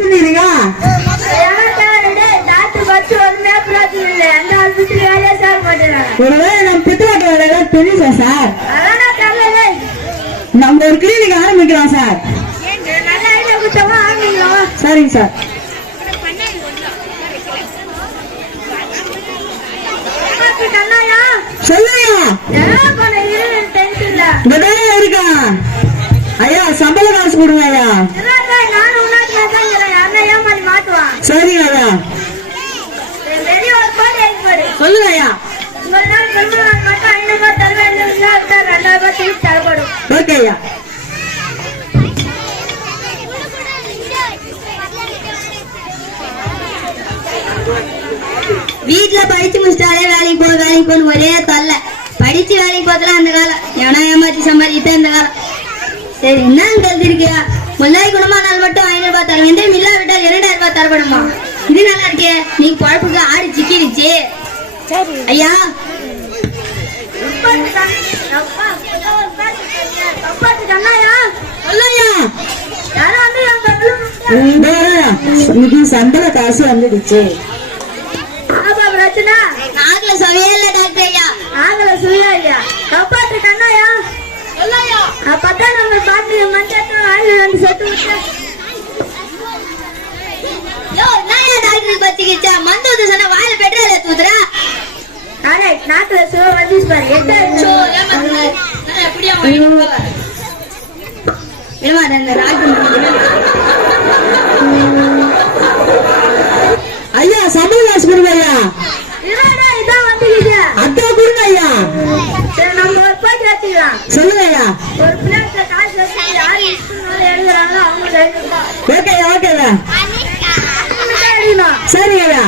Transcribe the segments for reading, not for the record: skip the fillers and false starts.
சுத்துனீங்க ஒருவேளை நம்ம பித்தலாட்ட வேலையெல்லாம் தெரியுதா சார்? நம்ம ஒரு கிளினிக் ஆரம்பிக்கலாம் சார். சரிங்க சார். சொல்லுங்க இருக்கா ஐயா, சம்பள காசு கொடுங்க ஐயா. சரிங்க ஐயா, சொல்லுங்க ஐயா. ஓகே ஐயா. வீட்டுல படிச்சு முடிச்சிட்டாலே வேலைக்கு போக ஒரே தொல்லை. படிச்சு வேலைக்கு போறதுல அந்த காலம் எவனா ஏமாத்தி சம்பாதிக்கிட்ட இந்த காலம். சரி, என்னன்னு தெரிஞ்சிருக்கியா? முதலாளி குணமானால் மட்டும் 500 ரூபாய் தர வேண்டும், இல்லா விட்டால் 2000 ரூபாய் தரப்படுமா? இது நல்லா இருக்கே, நீ குழப்புக்கு ஆடி சிக்கிடுச்சு. ஐயா, சம்பள காசு வந்துடுச்சு. நாங்கள சவையே இல்ல டாக்டர் ஐயா. நாங்கள சுயா ஐயா. கப்பாத்து கண்ணாயா பத்தா நம்ம பாத்து மஞ்சள் வந்து செட்டு விட்டு டாக்டர் பத்திக்கிச்சா மந்து ஊத்து சொன்னா வாயில பெட்ரோல் எடுத்து ஊத்துறா. நாக்குல சோ வந்து ஐயா, சம்பள காசு கொடுங்க ஐயா. இதான் வந்து அத்தா கொடுங்க ஐயா. நம்ம ஒரு போய் வச்சுக்கலாம். சொல்லுங்க ஐயா. ஒரு பிள்ளைங்க காசு வச்சு யாரு எழுதுறாங்களோ அவங்க ஓகே ஓகே ஐயா. எழுதணும். சரிங்க ஐயா.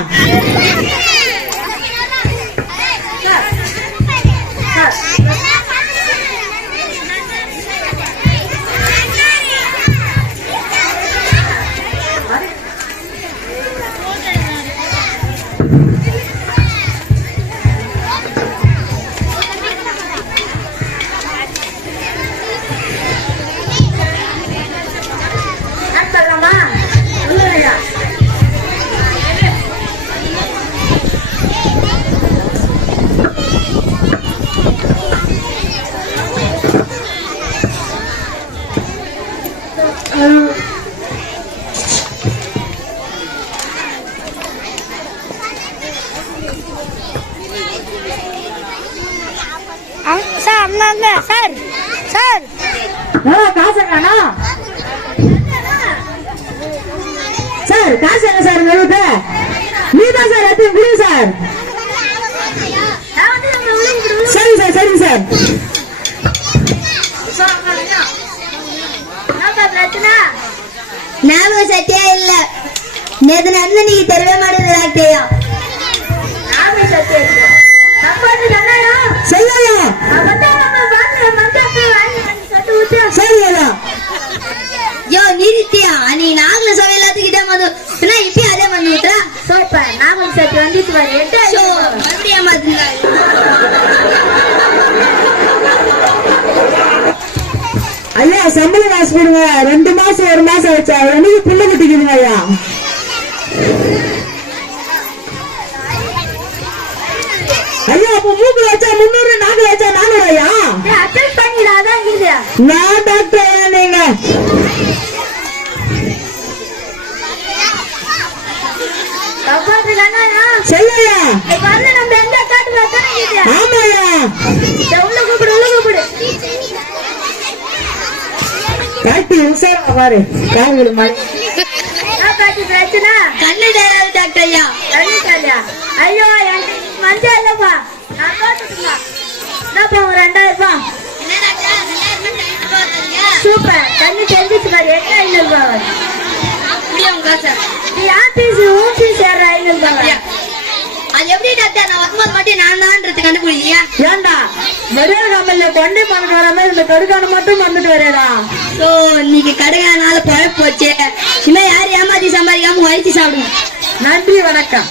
சார் சார் காசு காணா சார். காசு என்ன சார் நடுவுட்ட? நீதான் சார் எடுத்து கொடுங்க சார். சரி சார், சரிங்க சார். ஞாபகம் சத்தியா இல்ல, நேத்து நடந்து நீங்க தெரியவே மாட்டேங்குது டாக்டர். சொல்லையா. சரியா. யோ நிறுத்தியா, நீ நாகல சவை எல்லாத்துக்கிட்ட மது இப்ப அதே மது ஊத்துறா. சூப்பர், நாகல் சட்டி வந்துட்டு மறுபடியும் மாத்துங்க. ஐயா, சம்பள காசு கொடுங்க. 2 மாசம் 1 மாசம் வச்சா எனக்கு புள்ள குட்டிக்குதுங்க ஐயா. ஐயா, அப்ப மூக்குல வச்சா 300, நாக்குல வச்சா 400 ஐயா. நான் டாக்டர் ஐயா. நீங்க சொல்லையா. ஆமாயா. காட்டி உசாரா பாரு. காவல் மாதிரி கண்ணு டாக்டர் ஐயா. ஐயோ, மஞ்சள் இல்லப்பா. என்னப்பா, ஒரு 2000 ரூபாய். சூப்பர், தண்ணி தெரிஞ்சிச்சு பாரு. 800 ரூபாய். நீ ஆபீஸ் ஊபீஸ் 500 ரூபாய். அது எப்படி டாக்டர், நான் வரும்போது மட்டும் நான் தான்றது கண்டுபிடிச்சியா? ஏண்டா வெறும் நம்மள கொண்டே பண்ணிட்டு வர மாதிரி இந்த கடுக்கான மட்டும் வந்துட்டு வரேடா. சோ இன்னைக்கு கடுகானால பழப்பு போச்சு. இனிமே யாரும் ஏமாத்தி சம்பாதிக்காம வயிற்று சாப்பிடுங்க. நன்றி, வணக்கம்.